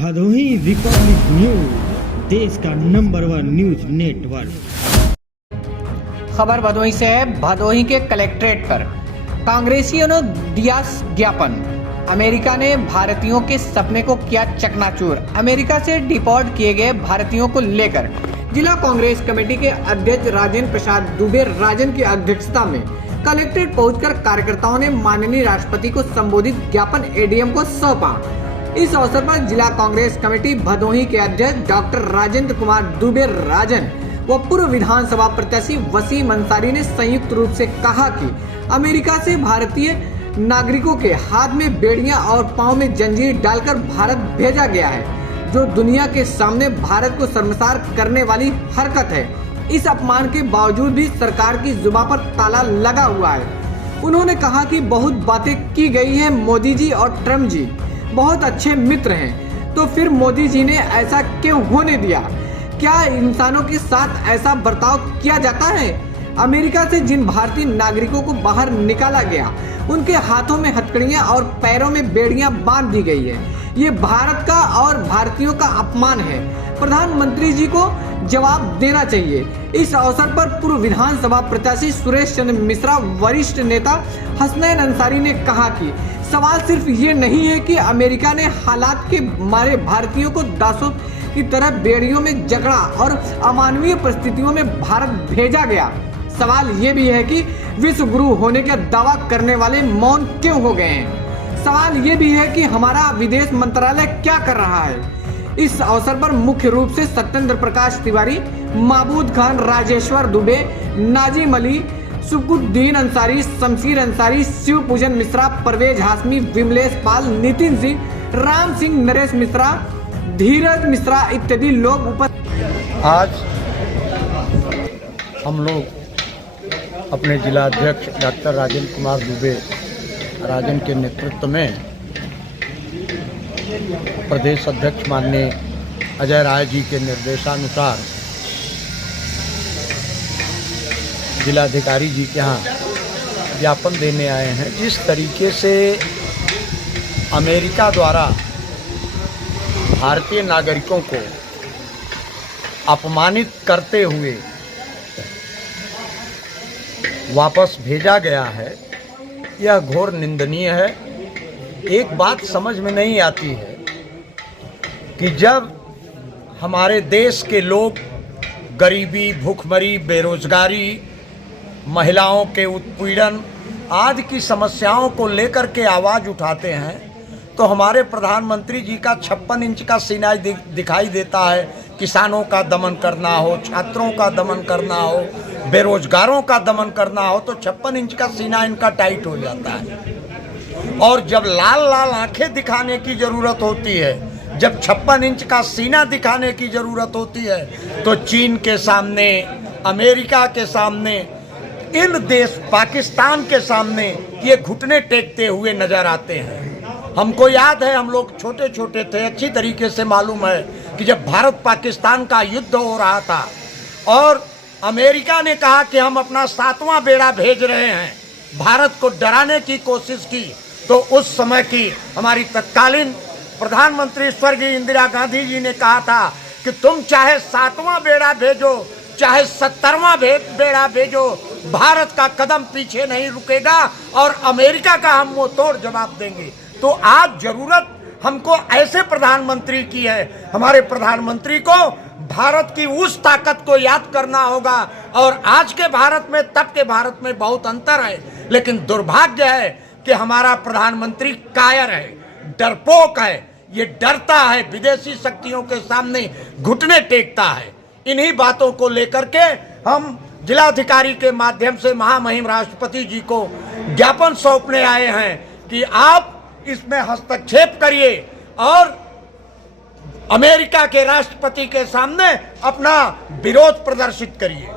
Bhadohi Republic news, देश का number 1 news network. खबर भदोही से है। भदोही के कलेक्ट्रेट पर कांग्रेसियों ने दिया ज्ञापन। अमेरिका ने भारतीयों के सपने को किया चकनाचूर। अमेरिका से डिपोर्ट किए गए भारतीयों को लेकर जिला कांग्रेस कमेटी के अध्यक्ष राजेंद्र प्रसाद दुबे राजन की अध्यक्षता में कलेक्ट्रेट पहुंचकर कार्यकर्ताओं ने माननीय राष्ट्रपति को संबोधित ज्ञापन एडीएम को सौंपा। इस अवसर पर जिला कांग्रेस कमेटी भदोही के अध्यक्ष डॉक्टर राजेंद्र कुमार दुबे राजन व पूर्व विधानसभा प्रत्याशी वसीम अंसारी ने संयुक्त रूप से कहा कि अमेरिका से भारतीय नागरिकों के हाथ में बेड़ियां और पांव में जंजीर डालकर भारत भेजा गया है, जो दुनिया के सामने भारत को शर्मसार करने वाली हरकत है। इस अपमान के बावजूद भी सरकार की जुबान पर ताला लगा हुआ है। उन्होंने कहा कि बहुत बातें की गई हैं, मोदी जी और ट्रम्प जी बहुत अच्छे मित्र हैं, तो फिर मोदी जी ने ऐसा क्यों होने दिया? क्या इंसानों के साथ ऐसा बर्ताव किया जाता है? अमेरिका से जिन भारतीय नागरिकों को बाहर निकाला गया, उनके हाथों में हथकड़ियां और पैरों में बेड़ियां बांध दी गई है। ये भारत का और भारतीयों का अपमान है। प्रधानमंत्री जी को जवाब देना चाहिए। इस अवसर पर पूर्व विधानसभा प्रत्याशी सुरेश चंद्र मिश्रा, वरिष्ठ नेता हसनैन अंसारी ने कहा कि सवाल सिर्फ ये नहीं है कि अमेरिका ने हालात के मारे भारतीयों को दासों की तरह बेड़ियों में जकड़ा और अमानवीय परिस्थितियों में भारत भेजा गया। सवाल ये भी है कि विश्व गुरु होने का दावा करने वाले मौन क्यों हो गए हैं। सवाल ये भी है कि हमारा विदेश मंत्रालय क्या कर रहा है। इस अवसर पर मुख्य रूप से सत्येंद्र प्रकाश तिवारी, महबूद खान, राजेश्वर दुबे, नाजिम अली, सुकुद्दीन अंसारी, शमशीर अंसारी, शिव पूजन मिश्रा, परवेज हाशमी, विमलेश पाल, नितिन सिंह, राम सिंह, नरेश मिश्रा, धीरज मिश्रा इत्यादि लोग उपस्थित। आज हम लोग अपने जिला अध्यक्ष डॉक्टर राजेंद्र कुमार दुबे राजन के नेतृत्व में प्रदेश अध्यक्ष माननीय अजय राय जी के निर्देशानुसार जिलाधिकारी जी के यहाँ ज्ञापन देने आए हैं। जिस तरीके से अमेरिका द्वारा भारतीय नागरिकों को अपमानित करते हुए वापस भेजा गया है, यह घोर निंदनीय है। एक बात समझ में नहीं आती है कि जब हमारे देश के लोग गरीबी, भूखमरी, बेरोजगारी, महिलाओं के उत्पीड़न आदि की समस्याओं को लेकर के आवाज़ उठाते हैं, तो हमारे प्रधानमंत्री जी का 56 इंच का सीना दिखाई देता है। किसानों का दमन करना हो, छात्रों का दमन करना हो, बेरोजगारों का दमन करना हो, तो 56 इंच का सीना इनका टाइट हो जाता है। और जब लाल लाल आंखें दिखाने की ज़रूरत होती है, जब 56 इंच का सीना दिखाने की ज़रूरत होती है, तो चीन के सामने, अमेरिका के सामने, इन देश पाकिस्तान के सामने ये घुटने टेकते हुए नज़र आते हैं। हमको याद है, हम लोग छोटे छोटे थे, अच्छी तरीके से मालूम है कि जब भारत पाकिस्तान का युद्ध हो रहा था और अमेरिका ने कहा कि हम अपना 7वां बेड़ा भेज रहे हैं, भारत को डराने की कोशिश की, तो उस समय की हमारी तत्कालीन प्रधानमंत्री स्वर्गीय इंदिरा गांधी जी ने कहा था कि तुम चाहे 7वां बेड़ा भेजो, चाहे 70वां बेड़ा भेजो, भारत का कदम पीछे नहीं रुकेगा और अमेरिका का हम मुंह तोड़ जवाब देंगे। तो आज जरूरत हमको ऐसे प्रधानमंत्री की है। हमारे प्रधानमंत्री को भारत की उस ताकत को याद करना होगा। और आज के भारत में, तब के भारत में बहुत अंतर है, लेकिन दुर्भाग्य है कि हमारा प्रधानमंत्री कायर है, डरपोक है, ये डरता है, विदेशी शक्तियों के सामने घुटने टेकता है। इन्हीं बातों को लेकर के हम जिलाधिकारी के माध्यम से महामहिम राष्ट्रपति जी को ज्ञापन सौंपने आए हैं कि आप इसमें हस्तक्षेप करिए और अमेरिका के राष्ट्रपति के सामने अपना विरोध प्रदर्शित करिए।